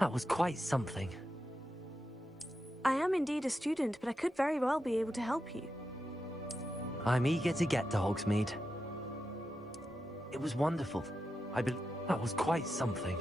That was quite something. I am indeed a student, but I could very well be able to help you. I'm eager to get to Hogsmeade. It was wonderful. That was quite something.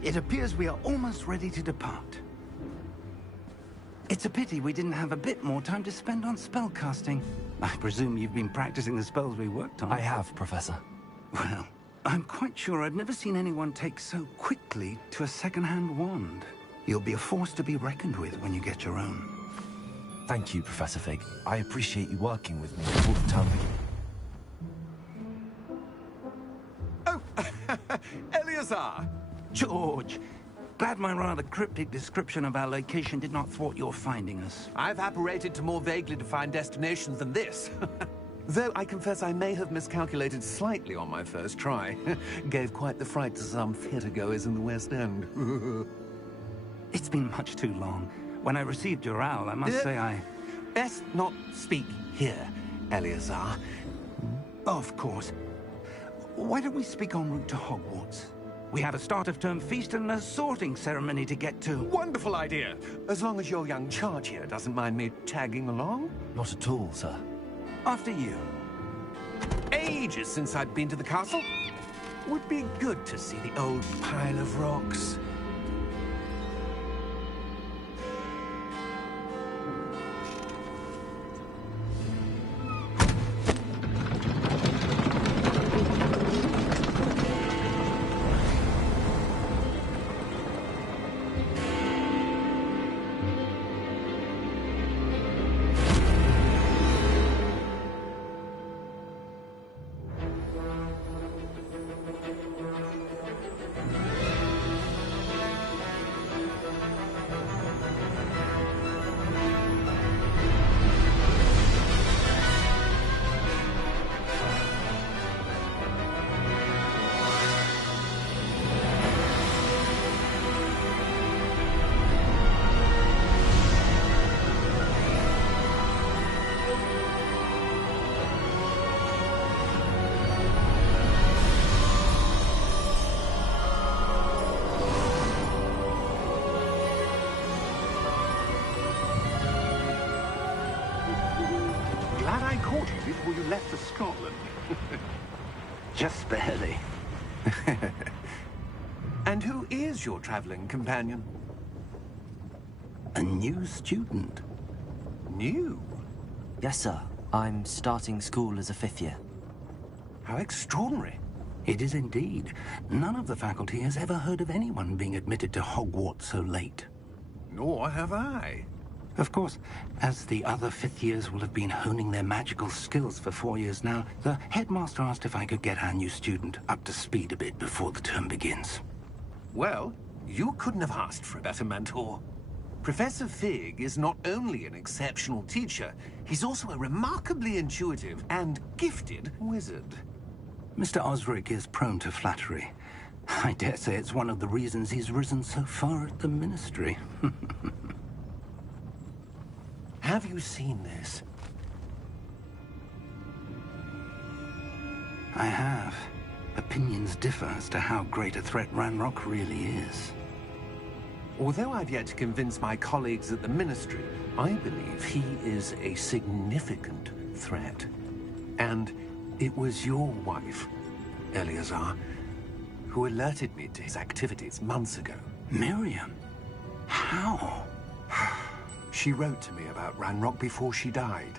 It appears we are almost ready to depart. It's a pity we didn't have a bit more time to spend on spellcasting. I presume you've been practicing the spells we worked on. I have, Professor. Well, I'm quite sure I've never seen anyone take so quickly to a second-hand wand. You'll be a force to be reckoned with when you get your own. Thank you, Professor Fig. I appreciate you working with me all the time. Oh, Eleazar! George! Glad my rather cryptic description of our location did not thwart your finding us. I've apparated to more vaguely defined destinations than this. Though I confess I may have miscalculated slightly on my first try. Gave quite the fright to some theatre-goers in the West End. It's been much too long. When I received your owl, I must say I... Best not speak here, Eleazar. Of course. Why don't we speak en route to Hogwarts? We have a start-of-term feast and a sorting ceremony to get to. Wonderful idea! As long as your young charge here doesn't mind me tagging along. Not at all, sir. After you. Ages since I'd been to the castle. Would be good to see the old pile of rocks. Before you left for Scotland. Just barely. And who is your traveling companion? A new student. New? Yes, sir. I'm starting school as a 5th year. How extraordinary. It is indeed. None of the faculty has ever heard of anyone being admitted to Hogwarts so late. Nor have I. Of course, as the other 5th years will have been honing their magical skills for 4 years now, the headmaster asked if I could get our new student up to speed a bit before the term begins. Well, You couldn't have asked for a better mentor. Professor Fig is not only an exceptional teacher, he's also a remarkably intuitive and gifted wizard. Mr. Osric is prone to flattery. I dare say it's one of the reasons he's risen so far at the Ministry. Have you seen this? I have. Opinions differ as to how great a threat Ranrock really is. Although I've yet to convince my colleagues at the Ministry, I believe he is a significant threat. And it was your wife, Eleazar, who alerted me to his activities months ago. Miriam? How? She wrote to me about Ranrock before she died,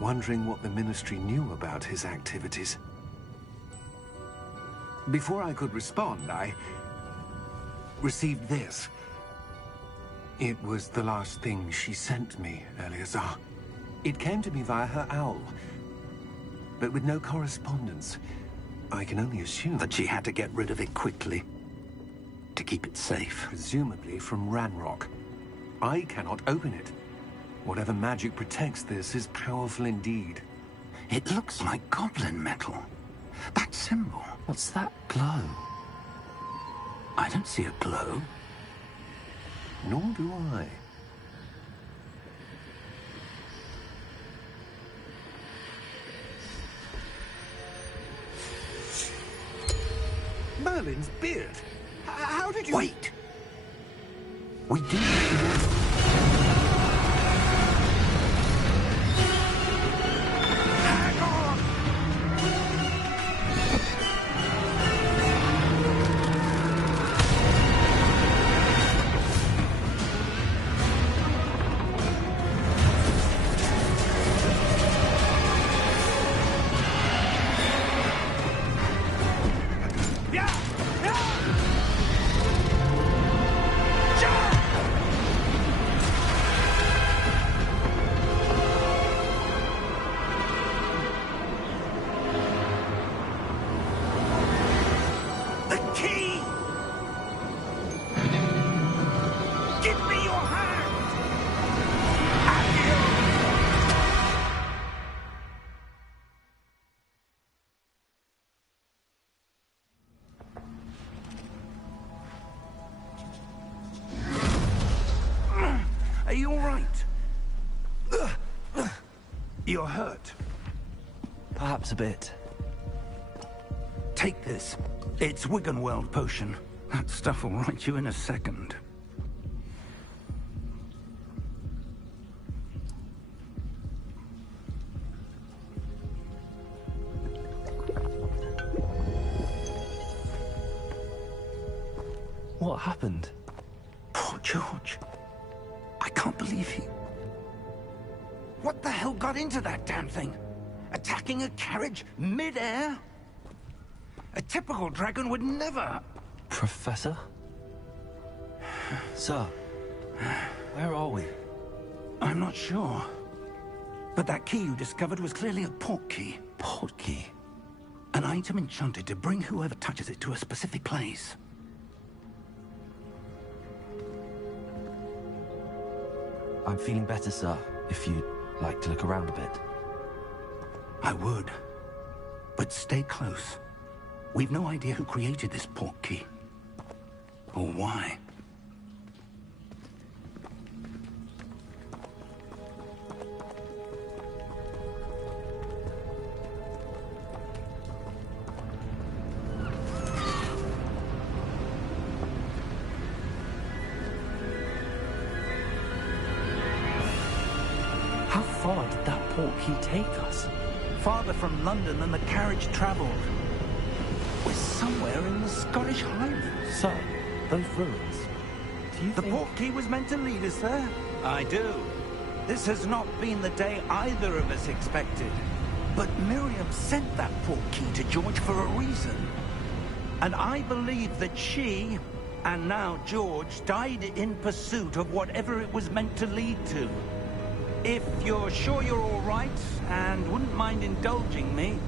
wondering what the Ministry knew about his activities. Before I could respond, I received this. It was the last thing she sent me, Eleazar. It came to me via her owl, but with no correspondence. I can only assume That she had to get rid of it quickly, to keep it safe. presumably from Ranrock. I cannot open it. Whatever magic protects this is powerful indeed. It looks like goblin metal. That symbol. What's that glow? I don't see a glow. Nor do I. Merlin's beard. How did you... Wait! We do... Hang on! The key! Give me your hand! Are you all right? You're hurt. Perhaps a bit. Take this. It's Wiggenweld potion. That stuff will right you in a second. What happened? Poor George. I can't believe he... What the hell got into that damn thing? Attacking a carriage mid-air? A typical dragon would never... Professor? Sir, where are we? I'm not sure. But that key you discovered was clearly a port key. Port key? An item enchanted to bring whoever touches it to a specific place. I'm feeling better, sir, if you'd like to look around a bit. I would. But stay close. We've no idea who created this port key. Or why. How far did that port key take us? Farther from London than the carriage traveled. We're somewhere in the Scottish Highlands. Sir, those ruins. Do you The think... port key was meant to lead us there? I do. This has not been the day either of us expected. But Miriam sent that port key to George for a reason. And I believe that she, and now George, died in pursuit of whatever it was meant to lead to. If you're sure you're all right, and wouldn't mind indulging me,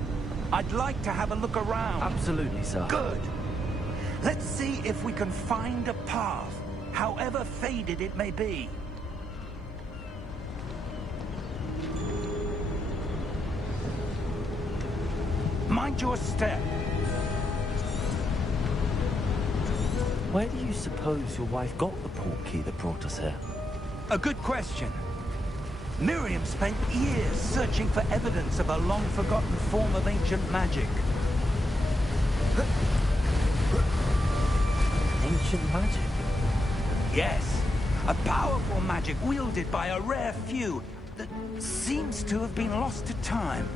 I'd like to have a look around. Absolutely, sir. Good. Let's see if we can find a path, however faded it may be. Mind your step. Where do you suppose your wife got the portkey that brought us here? A good question. Miriam spent years searching for evidence of a long-forgotten form of ancient magic. Ancient magic? Yes, a powerful magic wielded by a rare few that seems to have been lost to time.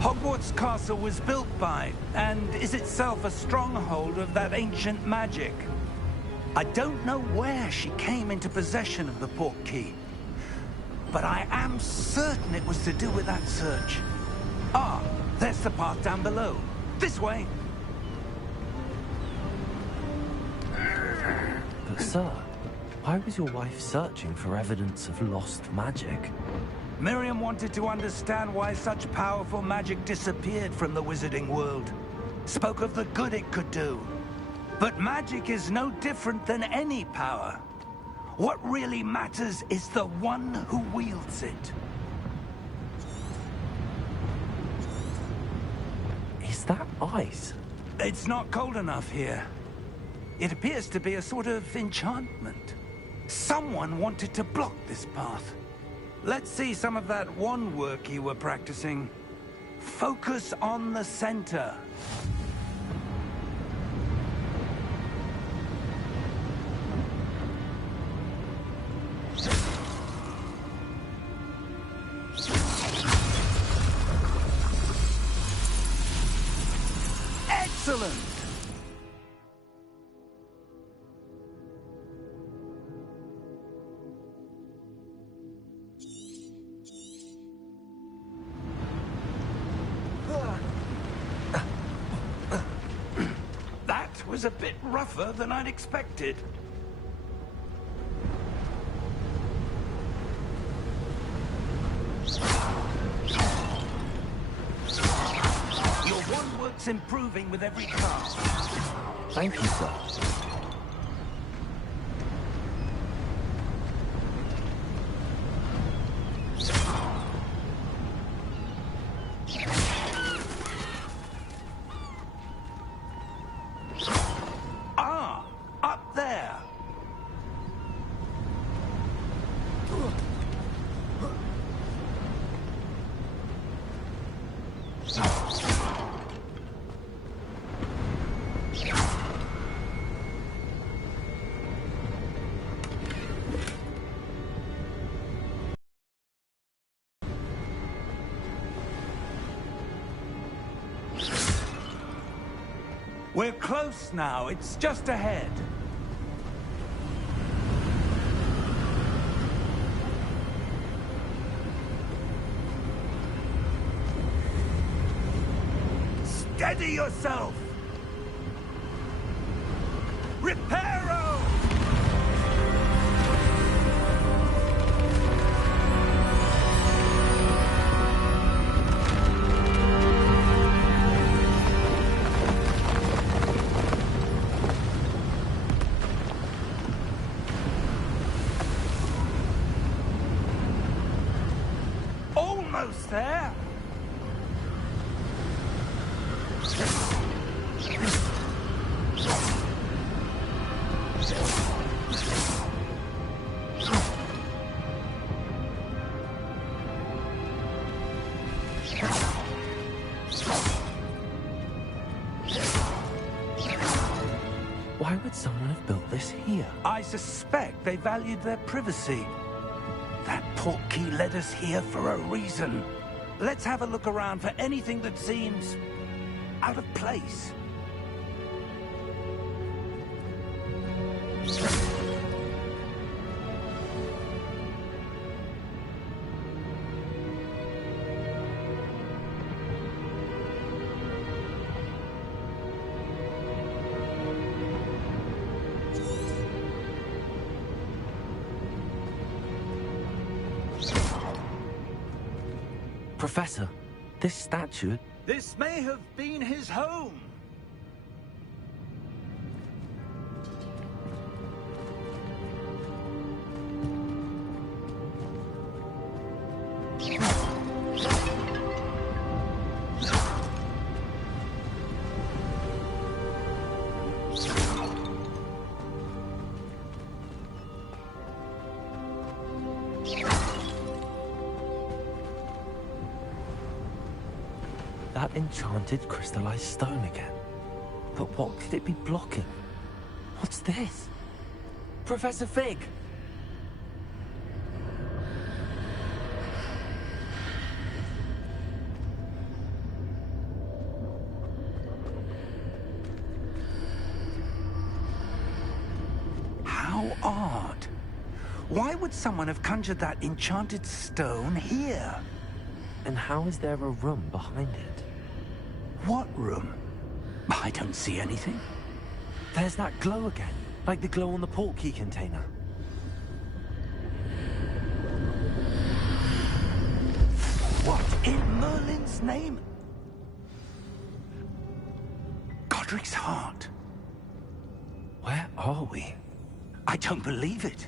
Hogwarts Castle was built by, and is itself a stronghold of that ancient magic. I don't know where she came into possession of the portkey, but I am certain it was to do with that search. Ah, there's the path down below. This way. But sir, why was your wife searching for evidence of lost magic? Miriam wanted to understand why such powerful magic disappeared from the wizarding world. Spoke of the good it could do. But magic is no different than any power. What really matters is the one who wields it. Is that ice? It's not cold enough here. It appears to be a sort of enchantment. Someone wanted to block this path. Let's see some of that wand work you were practicing. Focus on the center. Excellent! That was a bit rougher than I'd expected. Your wand work's improving with every cast. Thank you, sir. Ah, up there. We're close now. It's just ahead. Steady yourself! Reparo! Almost there! Why would someone have built this here? I suspect they valued their privacy. That portkey led us here for a reason. Let's have a look around for anything that seems out of place. Professor, This statue... This may have been his home. That enchanted crystallized stone again. But what could it be blocking? What's this? Professor Fig! How odd. Why would someone have conjured that enchanted stone here? And how is there a room behind it? What room? I don't see anything. There's that glow again, like the glow on the portkey container. What in Merlin's name? Godric's heart. Where are we? I don't believe it.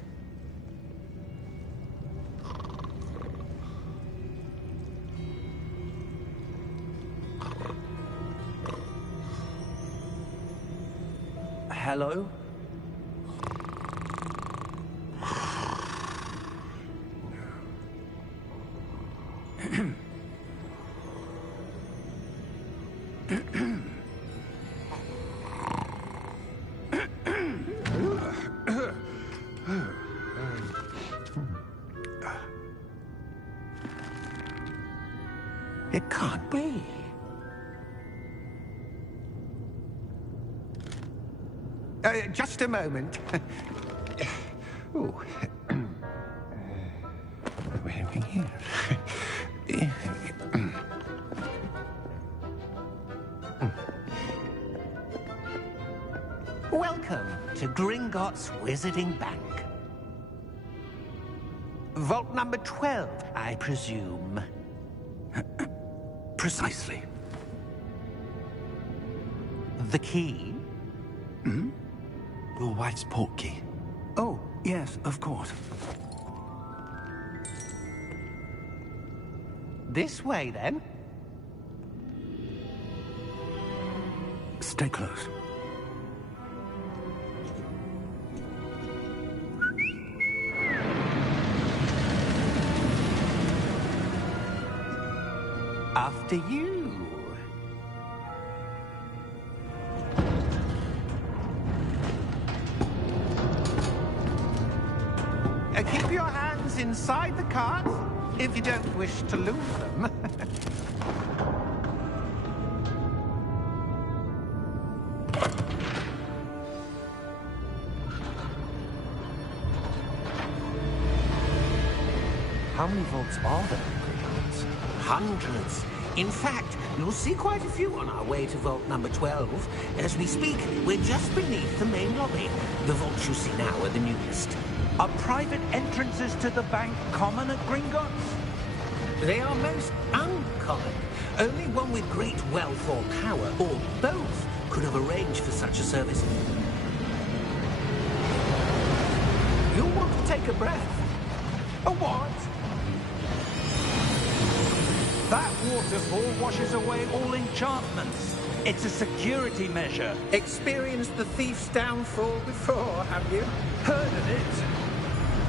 Hello? It can't be. Just a moment. Oh. Where are we here? Welcome to Gringotts Wizarding Bank. Vault number 12, I presume. Precisely. The key? Hmm? Your wife's portkey. Oh, yes, of course. This way, then. Stay close. After you. Keep your hands inside the cart if you don't wish to lose them. How many vaults are there in Gringotts? Hundreds. In fact, you'll see quite a few on our way to vault number 12. As we speak, we're just beneath the main lobby. The vaults you see now are the newest. Are private entrances to the bank common at Gringotts? They are most uncommon. Only one with great wealth or power, or both, could have arranged for such a service. You'll want to take a breath. A what? That waterfall washes away all enchantments. It's a security measure. Experienced the thief's downfall before, have you? Heard of it?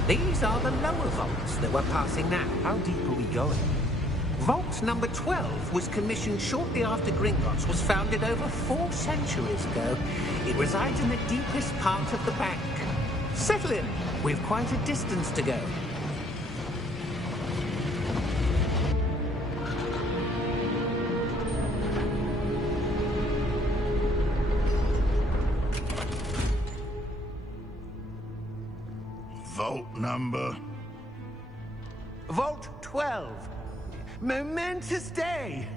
These are the lower vaults that we're passing now. How deep are we going? Vault number 12 was commissioned shortly after Gringotts was founded over 4 centuries ago. It resides in the deepest part of the bank. Settle in. We've quite a distance to go. Vault number? Vault 12. Momentous day.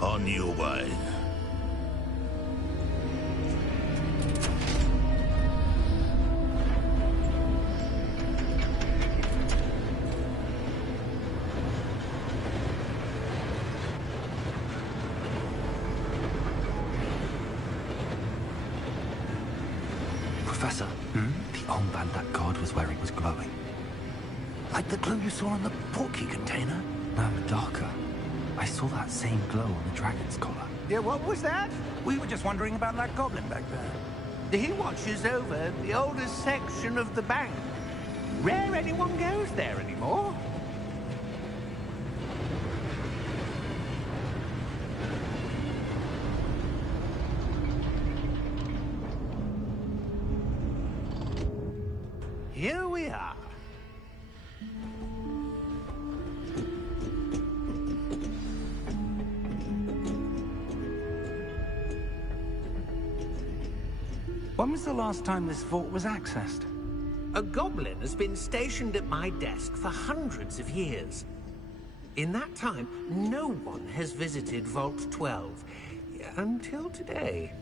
On your way. Professor, the armband that guard was wearing was glowing. Like the glow you saw on the portkey container? No, darker. I saw that same glow on the dragon's collar. Yeah, what was that? We were just wondering about that goblin back there. He watches over the oldest section of the bank. Rare anyone goes there anymore. Here we are. When was the last time this vault was accessed? A goblin has been stationed at my desk for hundreds of years. In that time, no one has visited Vault 12 until today.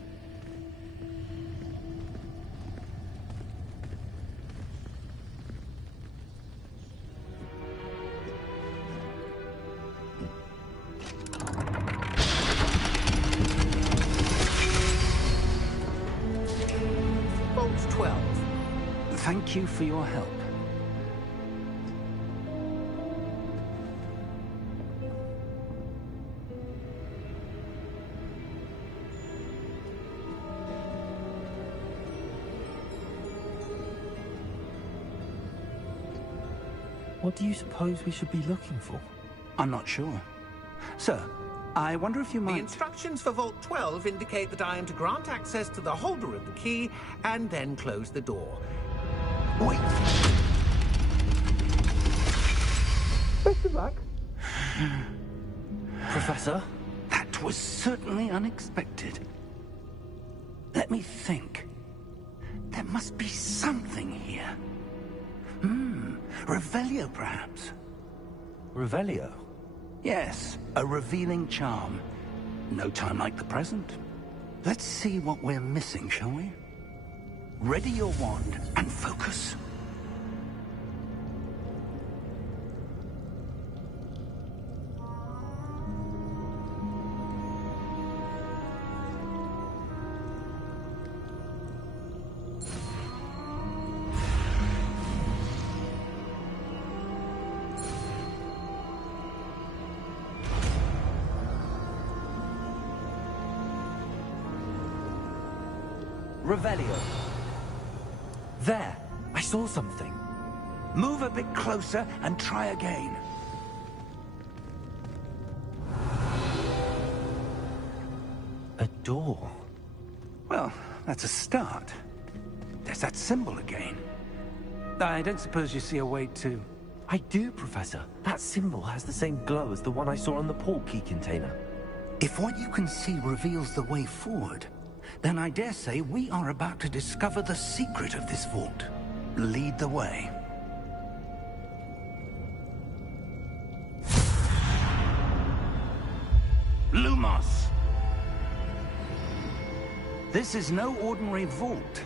Vault 12. Thank you for your help. What do you suppose we should be looking for? I'm not sure. Sir, I wonder if you The might... instructions for Vault 12 indicate that I am to grant access to the holder of the key and then close the door. Wait! Best of luck. Professor? That was certainly unexpected. Let me think. There must be something here. Revelio, perhaps? Revelio? Yes, a revealing charm. No time like the present. Let's see what we're missing, shall we? Ready your wand and focus. Revelio. There! I saw something. Move a bit closer and try again. A door. Well, that's a start. There's that symbol again. I don't suppose you see a way to... I do, Professor. That symbol has the same glow as the one I saw on the portkey container. If what you can see reveals the way forward, then I dare say we are about to discover the secret of this vault. Lead the way. Lumos! This is no ordinary vault.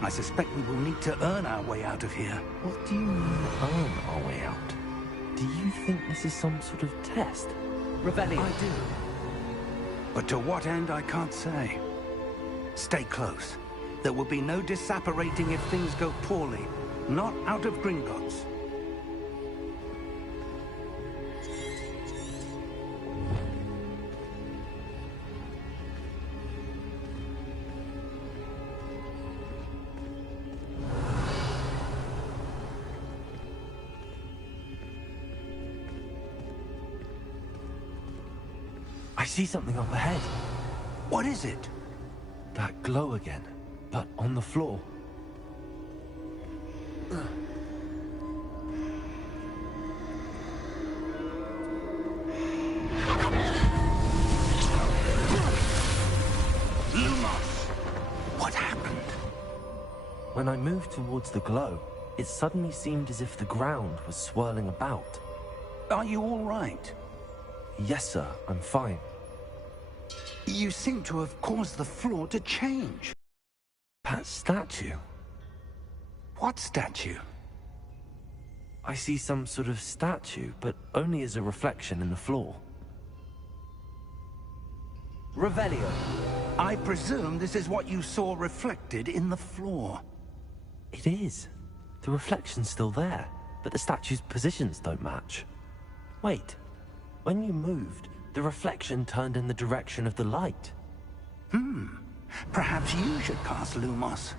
I suspect we will need to earn our way out of here. What do you mean, earn our way out? Do you think this is some sort of test? Revelio. I do. But to what end, I can't say. Stay close. There will be no disapparating if things go poorly. Not out of Gringotts. I see something up ahead. What is it? That glow again, but on the floor. Lumos! What happened? When I moved towards the glow, it suddenly seemed as if the ground was swirling about. Are you all right? Yes, sir, I'm fine. You seem to have caused the floor to change. That statue. What statue? I see some sort of statue, but only as a reflection in the floor. Revelio. I presume this is what you saw reflected in the floor. It is. The reflection's still there, but the statue's positions don't match. Wait, when you moved, the reflection turned in the direction of the light. Perhaps you should cast Lumos.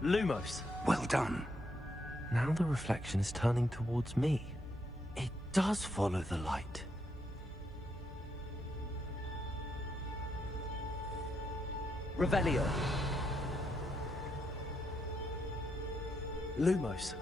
Lumos! Well done. Now the reflection is turning towards me. It does follow the light. Revelio. Lumos.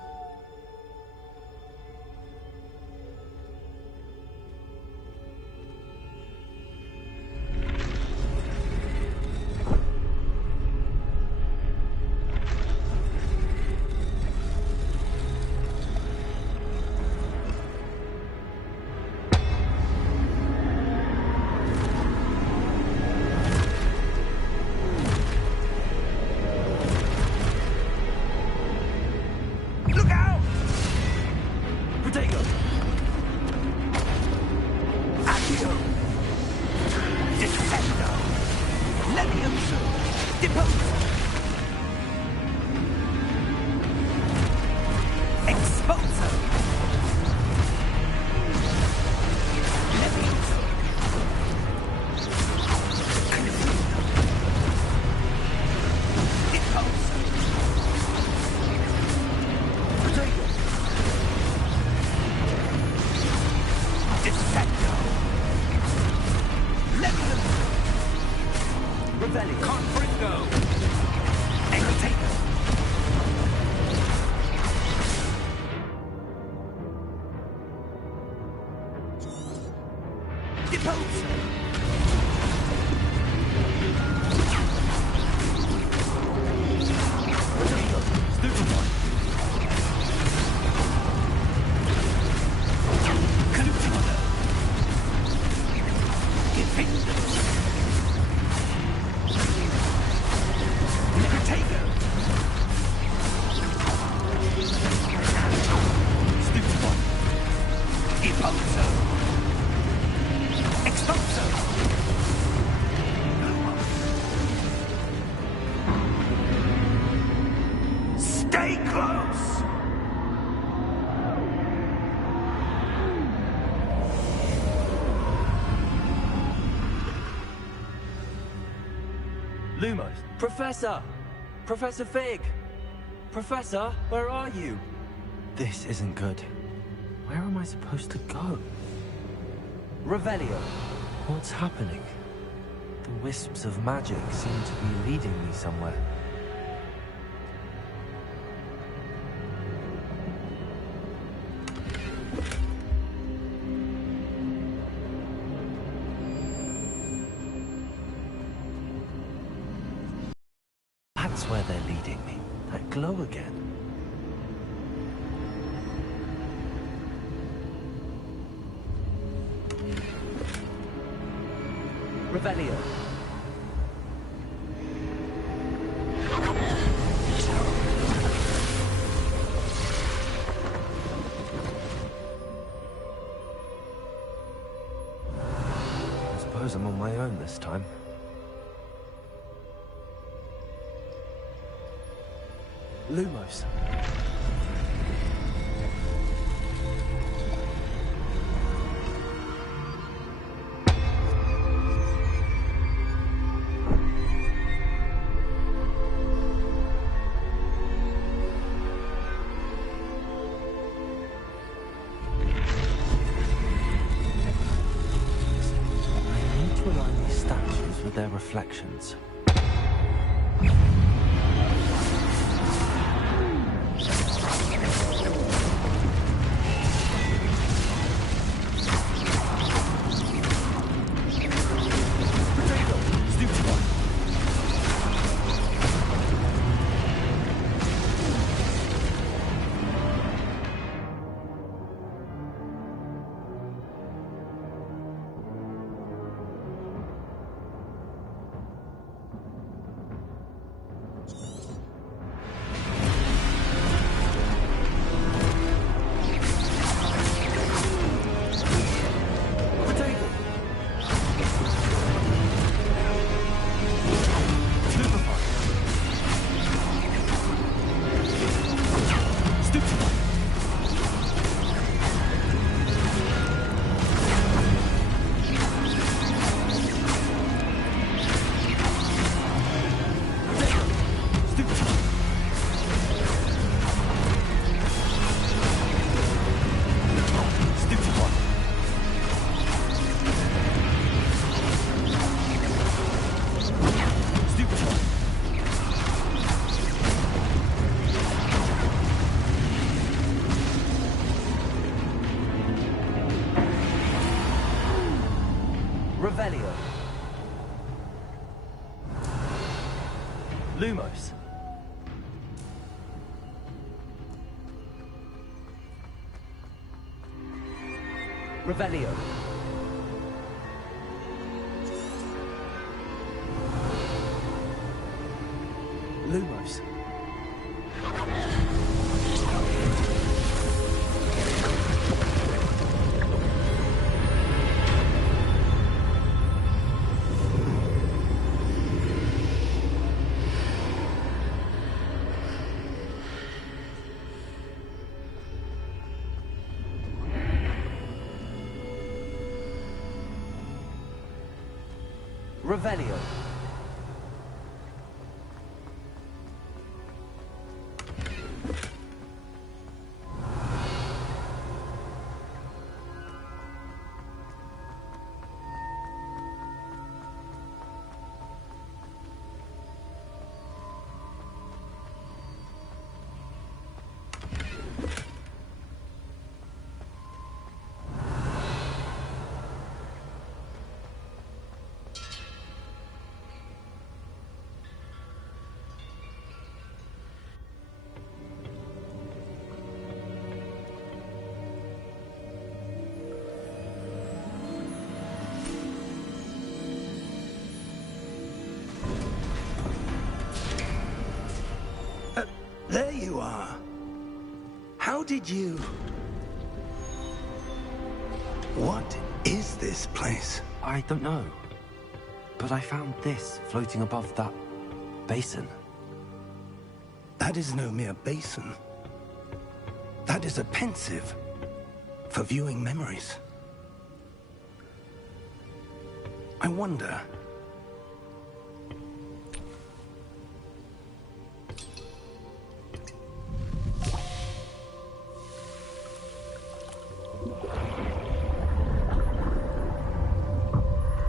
Lumos. Professor! Professor Fig! Professor, where are you? This isn't good. Where am I supposed to go? Revelio. What's happening? The wisps of magic seem to be leading me somewhere. That's where they're leading me. That glow again. Revelio. I suppose I'm on my own this time. Lumos. I need to align these statues with their reflections. Lumos. Revelio. Lumos. Revelio. There you are. How did you... What is this place? I don't know. But I found this floating above that basin. That is no mere basin. That is a pensive for viewing memories. I wonder...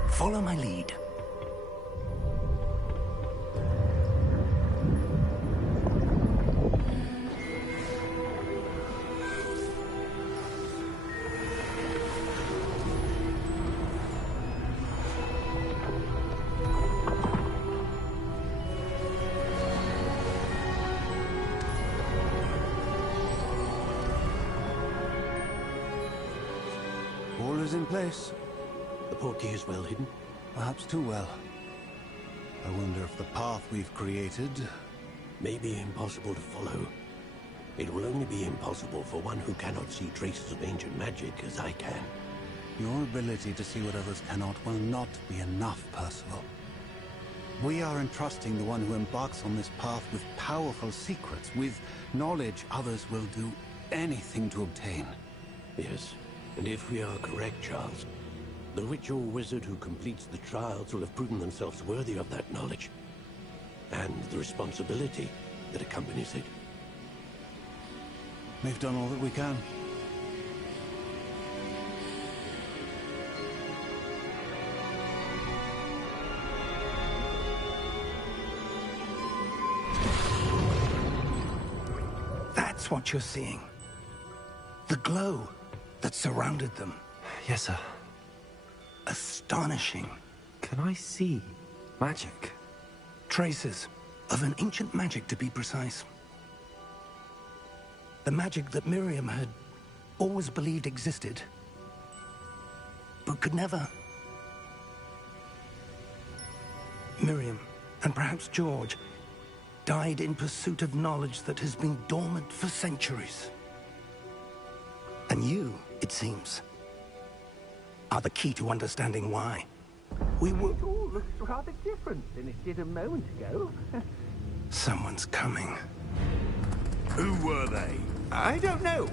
Follow my lead. All is in place. The portkey is well hidden. Perhaps too well. I wonder if the path we've created... May be impossible to follow. It will only be impossible for one who cannot see traces of ancient magic as I can. Your ability to see what others cannot will not be enough, Percival. We are entrusting the one who embarks on this path with powerful secrets, with knowledge others will do anything to obtain. Yes, and if we are correct, Charles, the witch or wizard who completes the trials will have proven themselves worthy of that knowledge, and the responsibility that accompanies it. We've done all that we can. That's what you're seeing. The glow that surrounded them. Yes, sir. Astonishing. Can I see magic? Traces of an ancient magic, to be precise. The magic that Miriam had always believed existed, but could never. Miriam, and perhaps George, died in pursuit of knowledge that has been dormant for centuries. And you, it seems, are the key to understanding why. We were... It all looks rather different than it did a moment ago. Someone's coming. Who were they? I don't know.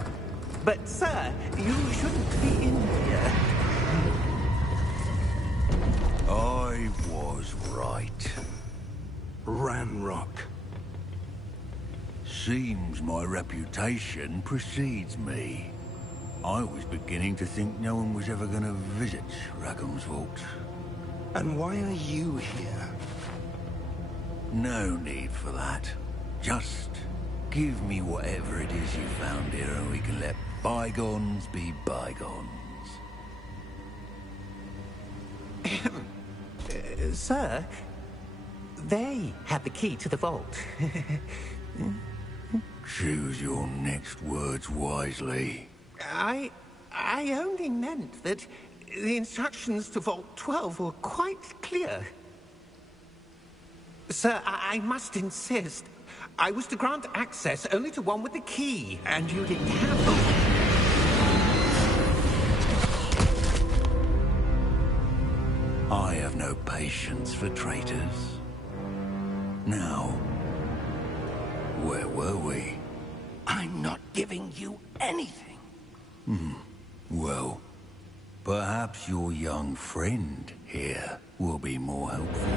But, sir, you shouldn't be in here. I was right. Ranrock. Seems my reputation precedes me. I was beginning to think no one was ever going to visit Rackham's Vault. And why are you here? No need for that. Just give me whatever it is you found here and we can let bygones be bygones. Sir, They had the key to the vault. Choose your next words wisely. I only meant that the instructions to Vault 12 were quite clear. Sir, I must insist. I was to grant access only to one with the key, and you didn't have them. I have no patience for traitors. Now, where were we? I'm not giving you anything. Well, perhaps your young friend here will be more helpful.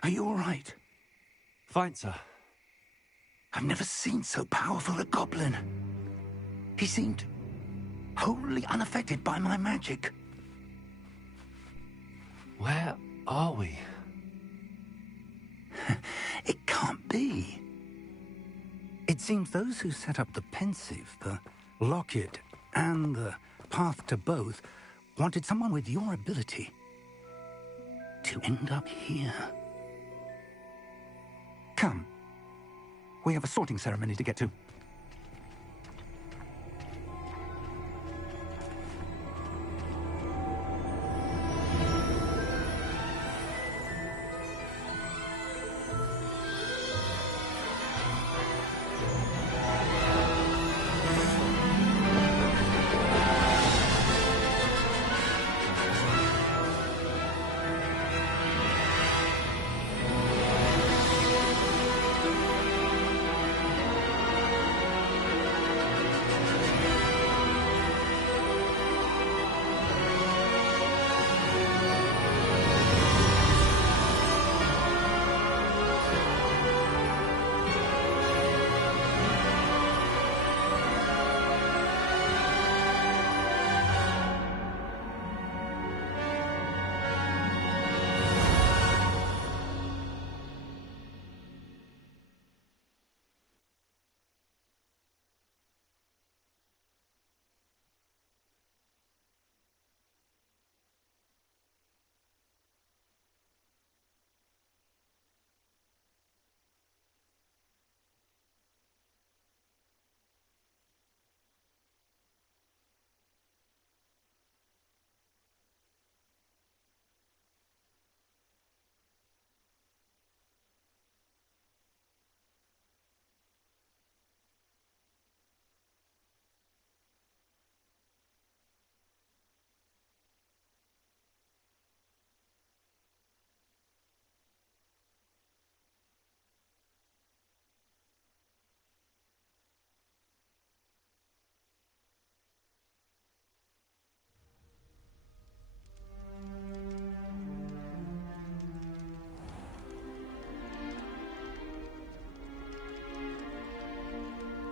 Are you all right? Fine, sir. I've never seen so powerful a goblin. He seemed wholly unaffected by my magic. Where are we? It can't be. It seems those who set up the pensive, the locket, and the path to both wanted someone with your ability to end up here. Come. We have a sorting ceremony to get to.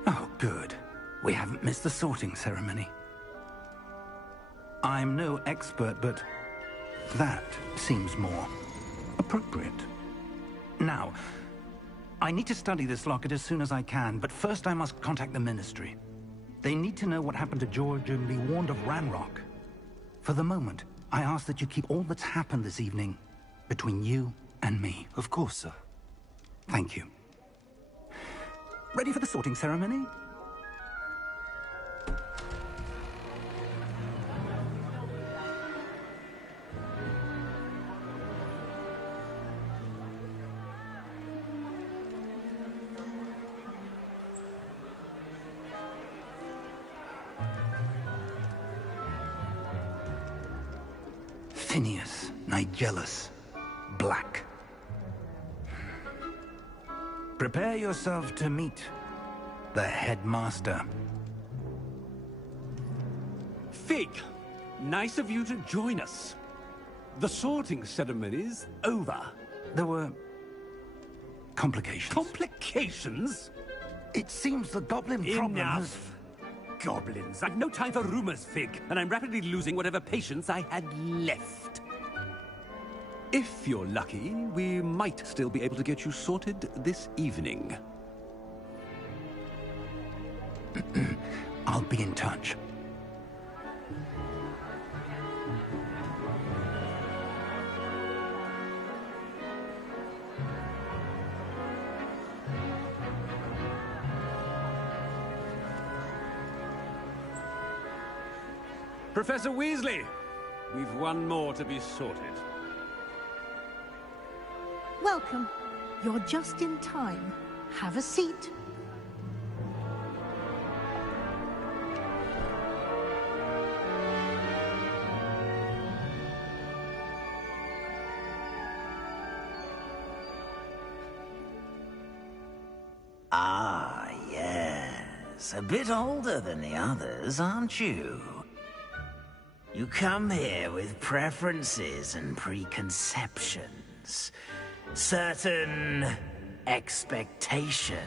Oh, good. We haven't missed the sorting ceremony. I'm no expert, but that seems more appropriate. Now, I need to study this locket as soon as I can, but first I must contact the Ministry. They need to know what happened to George and be warned of Ranrock. For the moment, I ask that you keep all that's happened this evening between you and me. Of course, sir. Thank you. Ready for the sorting ceremony? Phineas, Nigellus, Black. Prepare yourself to meet the headmaster. Fig, nice of you to join us. The sorting ceremony's over. There were complications. Complications? It seems the goblin problem has... Enough. Goblins. I've no time for rumors, Fig, and I'm rapidly losing whatever patience I had left. If you're lucky, we might still be able to get you sorted this evening. I'll be in touch. Professor Weasley, we've one more to be sorted. Welcome. You're just in time. Have a seat. Ah, yes. A bit older than the others, aren't you? You come here with preferences and preconceptions. Certain expectations.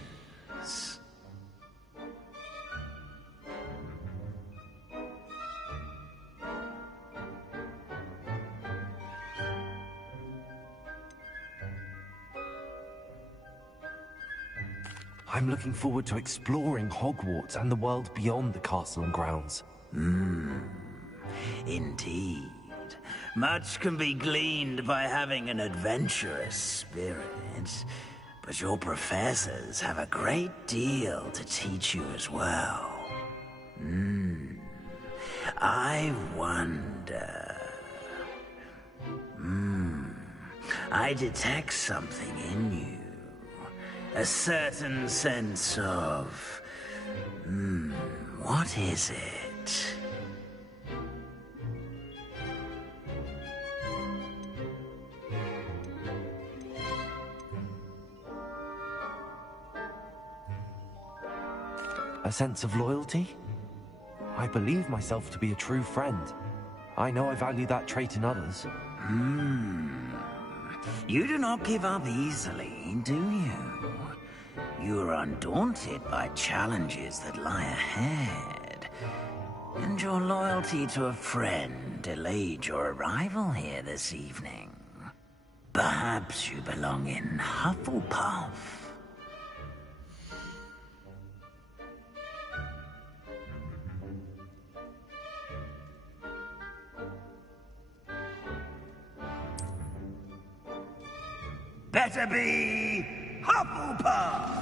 I'm looking forward to exploring Hogwarts and the world beyond the castle and grounds. Indeed. Much can be gleaned by having an adventurous spirit, but your professors have a great deal to teach you as well. I wonder... I detect something in you. A certain sense of... what is it? A sense of loyalty? I believe myself to be a true friend. I know I value that trait in others. You do not give up easily, do you? You are undaunted by challenges that lie ahead. And your loyalty to a friend delayed your arrival here this evening. Perhaps you belong in Hufflepuff. Better be Hufflepuff!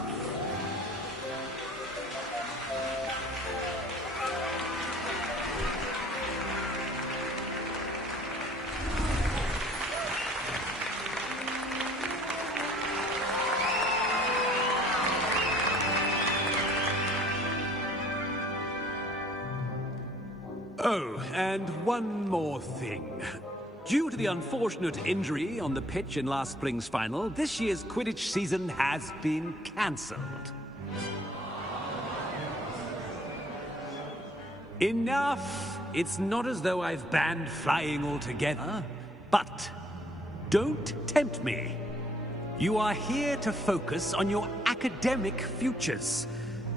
Oh, and one more thing. Due to the unfortunate injury on the pitch in last spring's final, this year's Quidditch season has been cancelled. Enough! It's not as though I've banned flying altogether, but don't tempt me. You are here to focus on your academic futures.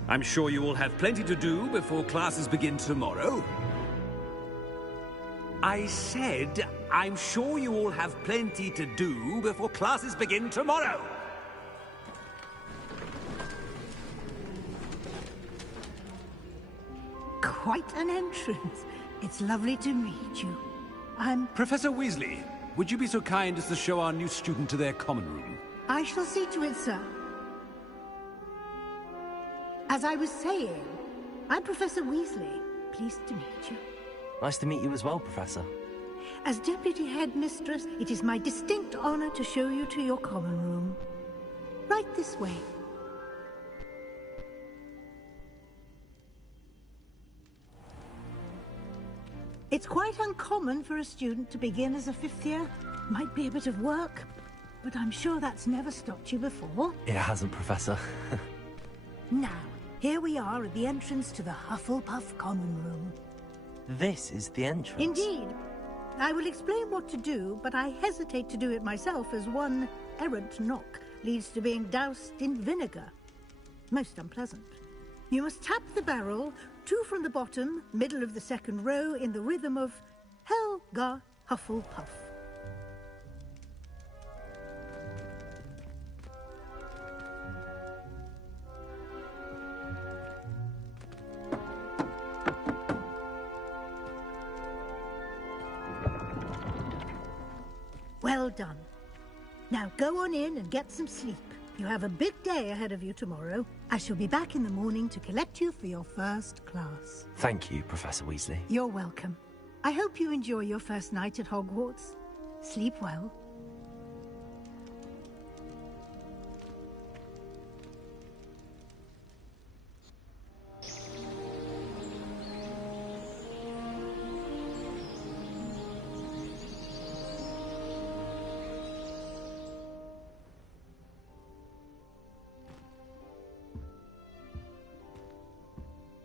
I'm sure you will have plenty to do before classes begin tomorrow. I said, I'm sure you all have plenty to do before classes begin tomorrow. Quite an entrance. It's lovely to meet you. Professor Weasley, would you be so kind as to show our new student to their common room? I shall see to it, sir. As I was saying, I'm Professor Weasley. Pleased to meet you. Nice to meet you as well, Professor. As Deputy Headmistress, it is my distinct honor to show you to your common room. Right this way. It's quite uncommon for a student to begin as a fifth year. Might be a bit of work, but I'm sure that's never stopped you before. It hasn't, Professor. Now, here we are at the entrance to the Hufflepuff Common Room. This is the entrance? Indeed. I will explain what to do, but I hesitate to do it myself as one errant knock leads to being doused in vinegar. Most unpleasant. You must tap the barrel, 2 from the bottom, middle of the second row, in the rhythm of Helga Hufflepuff. Well done. Now go on in and get some sleep. You have a big day ahead of you tomorrow. I shall be back in the morning to collect you for your first class. Thank you, Professor Weasley. You're welcome. I hope you enjoy your first night at Hogwarts. Sleep well.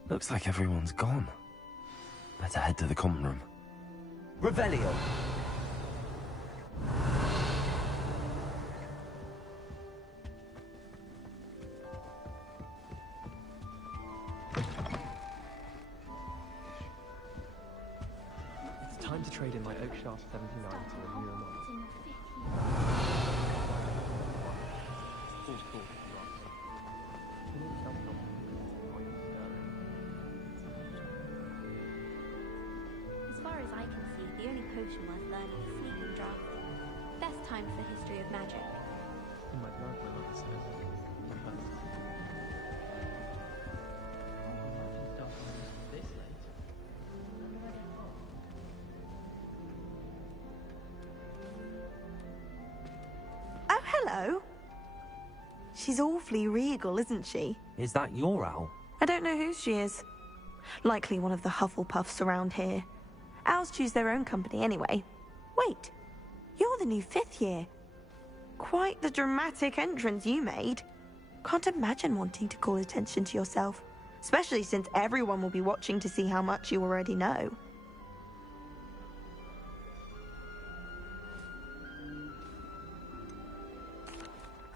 Looks like everyone's gone. Better head to the common room. Revelio! It's time to trade in my Oak Shaft 79 to a newer model. As far as I can see, the only potion worth learning is Sleeping Draught. Best time for history of magic. In my blood, my mother says. This late? Oh, hello. She's awfully regal, isn't she? Is that your owl? I don't know who she is. Likely one of the Hufflepuffs around here. Owls choose their own company anyway. Wait, you're the new 5th year. Quite the dramatic entrance you made. Can't imagine wanting to call attention to yourself, especially since everyone will be watching to see how much you already know.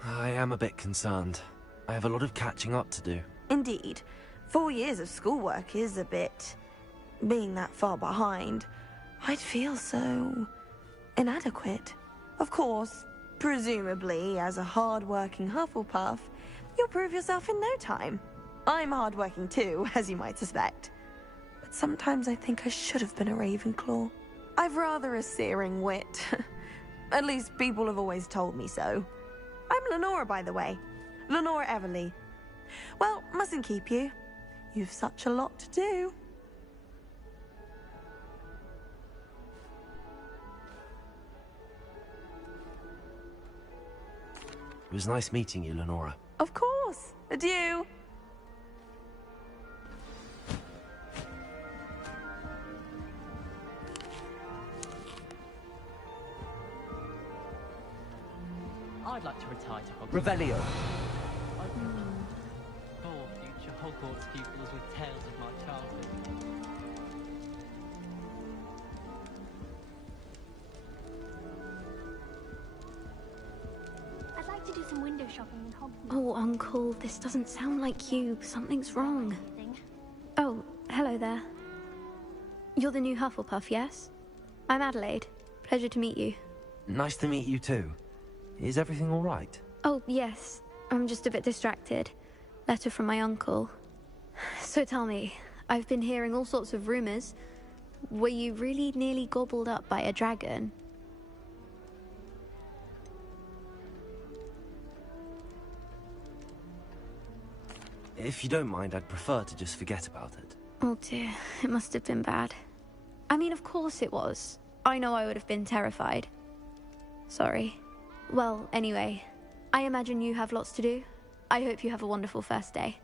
I am a bit concerned. I have a lot of catching up to do. Indeed. 4 years of schoolwork is a bit... being that far behind. I'd feel so... inadequate. Of course, presumably, as a hard-working Hufflepuff, you'll prove yourself in no time. I'm hard-working too, as you might suspect. But sometimes I think I should have been a Ravenclaw. I've rather a searing wit. At least people have always told me so. I'm Lenora, by the way. Lenora Everly. Well, mustn't keep you. You've such a lot to do. It was nice meeting you, Lenora. Of course. Adieu. I'd like to retire to Hogwarts. Revelio! I've bore future Hogwarts pupils with tales of my childhood. I'd like to do some window shopping in Hogwarts. Oh, Uncle, this doesn't sound like you. Something's wrong. Oh, hello there. You're the new Hufflepuff, yes? I'm Adelaide. Pleasure to meet you. Nice to meet you too. Is everything all right? Oh, yes. I'm just a bit distracted. Letter from my uncle. So tell me, I've been hearing all sorts of rumors. Were you really nearly gobbled up by a dragon? If you don't mind, I'd prefer to just forget about it. Oh dear, it must have been bad. I mean, of course it was. I know I would have been terrified. Sorry. Well, anyway, I imagine you have lots to do. I hope you have a wonderful first day.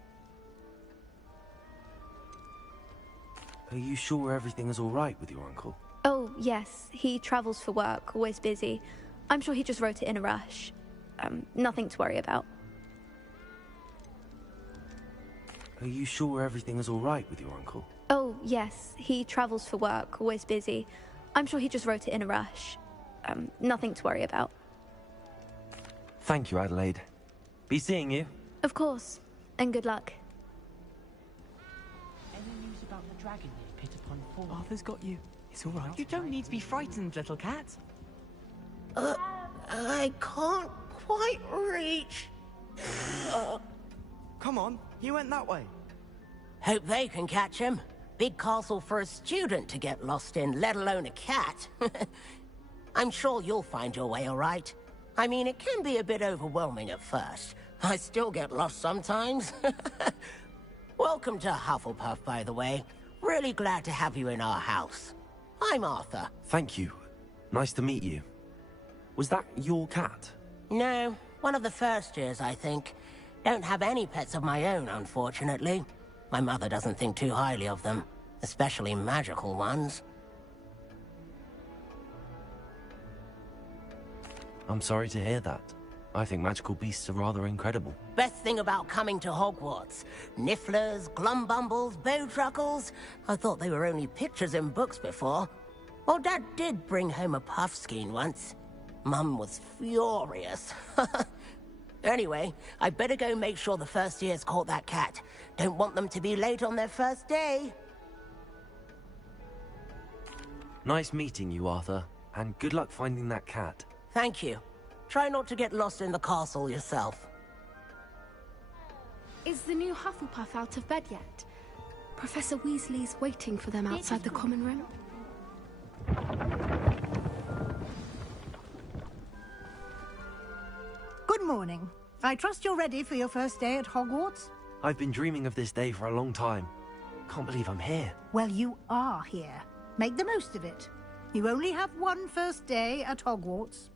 Are you sure everything is all right with your uncle? Oh, yes. He travels for work, always busy. I'm sure he just wrote it in a rush. Nothing to worry about. Are you sure everything is all right with your uncle? Oh, yes. He travels for work, always busy. I'm sure he just wrote it in a rush. Nothing to worry about. Thank you, Adelaide. Be seeing you. Of course. And good luck. Any news about the dragon near Pit upon Fall? Arthur's got you. It's all right. You don't need to be frightened, little cat. I can't quite reach. Come on, you went that way. Hope they can catch him. Big castle for a student to get lost in, let alone a cat. I'm sure you'll find your way all right. I mean, it can be a bit overwhelming at first. I still get lost sometimes. Welcome to Hufflepuff, by the way. Really glad to have you in our house. I'm Arthur. Thank you. Nice to meet you. Was that your cat? No, one of the first years, I think. Don't have any pets of my own, unfortunately. My mother doesn't think too highly of them, especially magical ones. I'm sorry to hear that. I think magical beasts are rather incredible. Best thing about coming to Hogwarts. Nifflers, glumbumbles, bowtruckles. I thought they were only pictures in books before. Well, Dad did bring home a puffskein once. Mum was furious. Anyway, I better go make sure the first years caught that cat. Don't want them to be late on their first day. Nice meeting you, Arthur. And good luck finding that cat. Thank you. Try not to get lost in the castle yourself. Is the new Hufflepuff out of bed yet? Professor Weasley's waiting for them outside the common room. Good morning. I trust you're ready for your first day at Hogwarts? I've been dreaming of this day for a long time. Can't believe I'm here. Well, you are here. Make the most of it. You only have one first day at Hogwarts.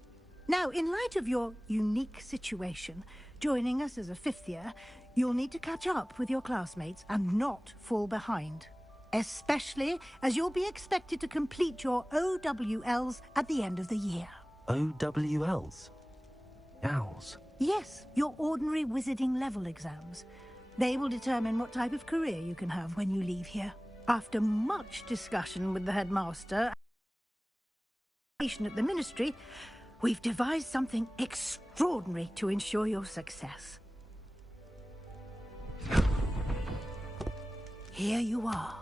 Now, in light of your unique situation, joining us as a fifth year, you'll need to catch up with your classmates and not fall behind. Especially as you'll be expected to complete your OWLs at the end of the year. OWLs? Owls? Yes, your ordinary wizarding level exams. They will determine what type of career you can have when you leave here. After much discussion with the headmaster and at the ministry, we've devised something extraordinary to ensure your success. Here you are.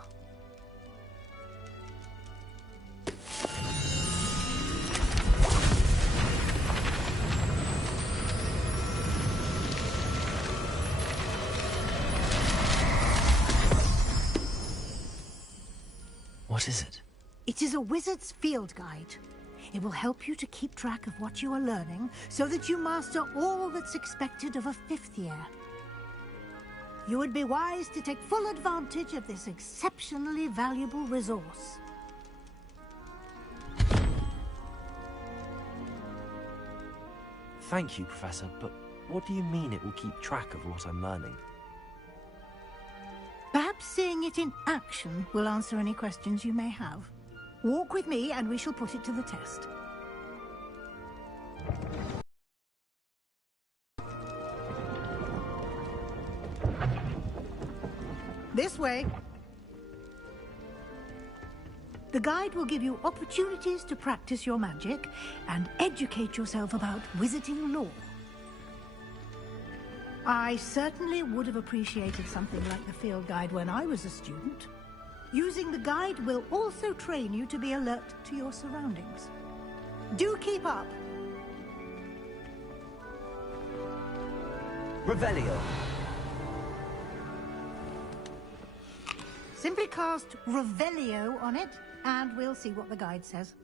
What is it? It is a wizard's field guide. It will help you to keep track of what you are learning so that you master all that's expected of a fifth year. You would be wise to take full advantage of this exceptionally valuable resource. Thank you, Professor, but what do you mean it will keep track of what I'm learning? Perhaps seeing it in action will answer any questions you may have. Walk with me and we shall put it to the test. This way. The guide will give you opportunities to practice your magic and educate yourself about wizarding lore. I certainly would have appreciated something like the field guide when I was a student. Using the guide will also train you to be alert to your surroundings. Do keep up. Revelio. Simply cast Revelio on it, and we'll see what the guide says.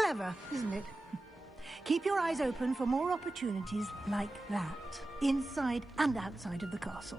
Clever, isn't it? Keep your eyes open for more opportunities like that, inside and outside of the castle.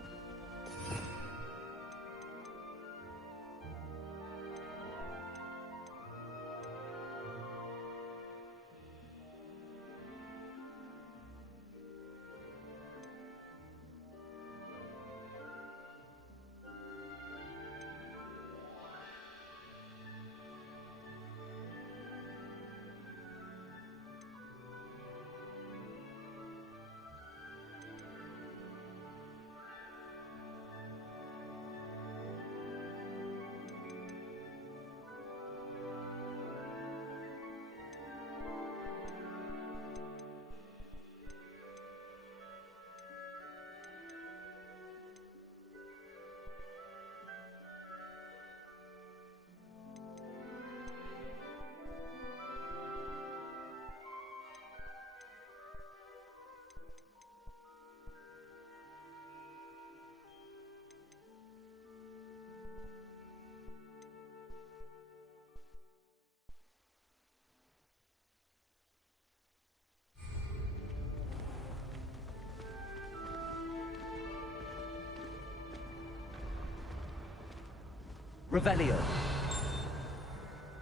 Revelio.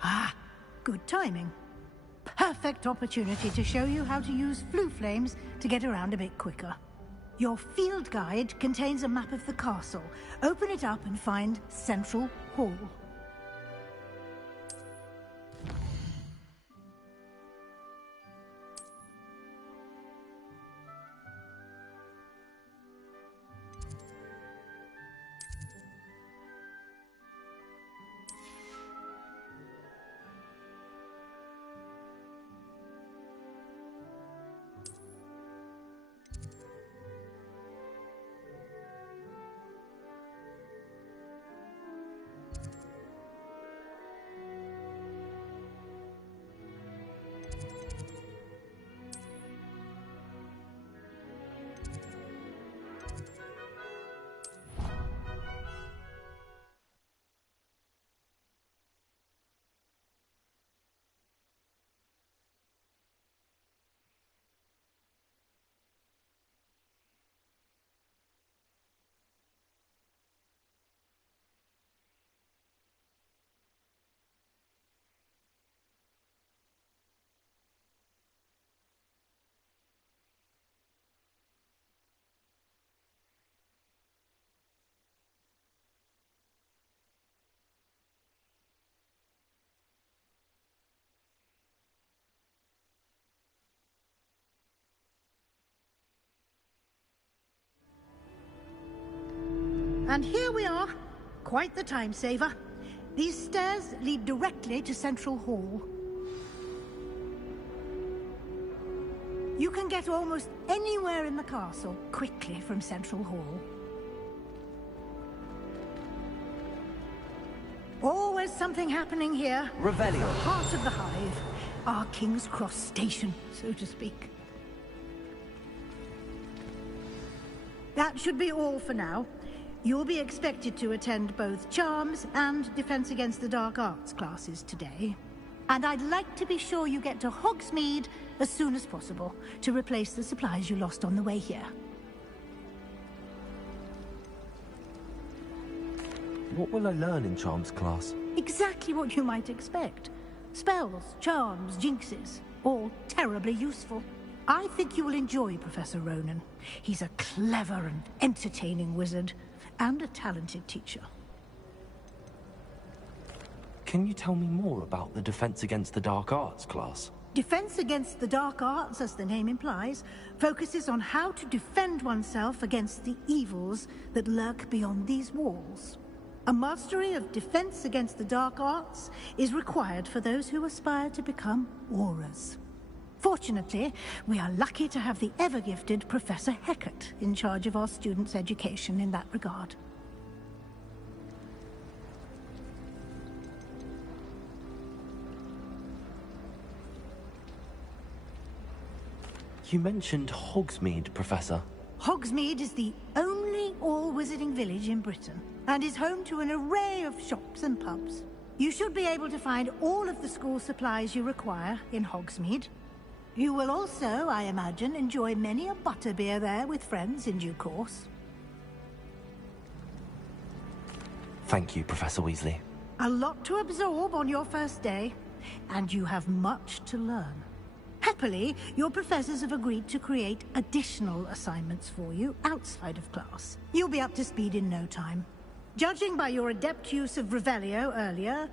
Ah, good timing. Perfect opportunity to show you how to use flue flames to get around a bit quicker. Your field guide contains a map of the castle. Open it up and find Central Hall. And here we are. Quite the time saver. These stairs lead directly to Central Hall. You can get almost anywhere in the castle quickly from Central Hall. Always something happening here. Revelio. Heart of the Hive. Our King's Cross station, so to speak. That should be all for now. You'll be expected to attend both Charms and Defense Against the Dark Arts classes today. And I'd like to be sure you get to Hogsmeade as soon as possible to replace the supplies you lost on the way here. What will I learn in Charms class? Exactly what you might expect. Spells, charms, jinxes, all terribly useful. I think you will enjoy Professor Ronan. He's a clever and entertaining wizard, and a talented teacher. Can you tell me more about the Defense Against the Dark Arts class? Defense Against the Dark Arts, as the name implies, focuses on how to defend oneself against the evils that lurk beyond these walls. A mastery of Defense Against the Dark Arts is required for those who aspire to become Aurors. Fortunately, we are lucky to have the ever-gifted Professor Hecat in charge of our students' education in that regard. You mentioned Hogsmeade, Professor. Hogsmeade is the only all-wizarding village in Britain, and is home to an array of shops and pubs. You should be able to find all of the school supplies you require in Hogsmeade. You will also, I imagine, enjoy many a butterbeer there with friends in due course. Thank you, Professor Weasley. A lot to absorb on your first day, and you have much to learn. Happily, your professors have agreed to create additional assignments for you outside of class. You'll be up to speed in no time. Judging by your adept use of Revelio earlier,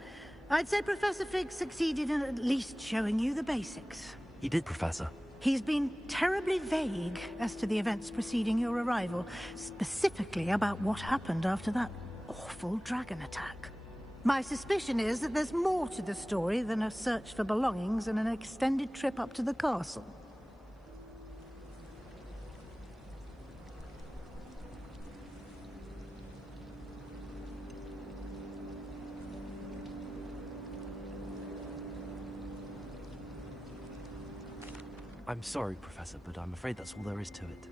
I'd say Professor Fig succeeded in at least showing you the basics. He did, Professor. He's been terribly vague as to the events preceding your arrival, specifically about what happened after that awful dragon attack. My suspicion is that there's more to the story than a search for belongings and an extended trip up to the castle. I'm sorry, Professor, but I'm afraid that's all there is to it.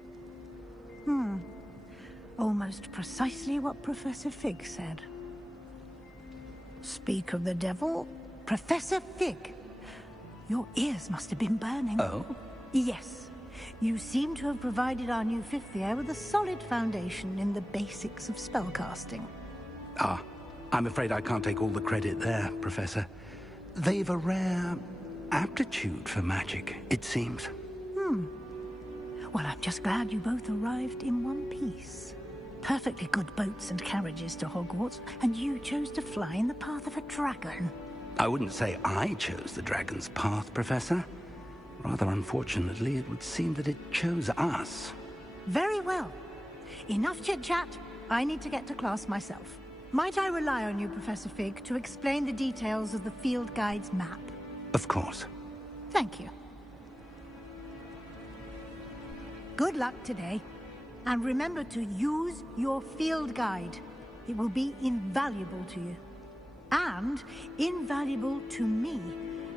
Almost precisely what Professor Fig said. Speak of the devil, Professor Fig. Your ears must have been burning. Oh? Yes. You seem to have provided our new fifth year with a solid foundation in the basics of spellcasting. Ah, I'm afraid I can't take all the credit there, Professor. They've a rare aptitude for magic, it seems. Well, I'm just glad you both arrived in one piece. Perfectly good boats and carriages to Hogwarts, and you chose to fly in the path of a dragon. I wouldn't say I chose the dragon's path, Professor. Rather unfortunately, it would seem that it chose us. Very well. Enough chit-chat. I need to get to class myself. Might I rely on you, Professor Fig, to explain the details of the field guide's map? Of course. Thank you. Good luck today. And remember to use your field guide. It will be invaluable to you. And invaluable to me,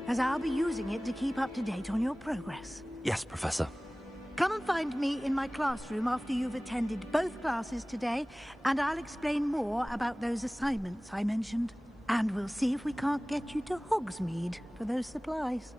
as I'll be using it to keep up to date on your progress. Yes, Professor. Come and find me in my classroom after you've attended both classes today, and I'll explain more about those assignments I mentioned. And we'll see if we can't get you to Hogsmeade for those supplies.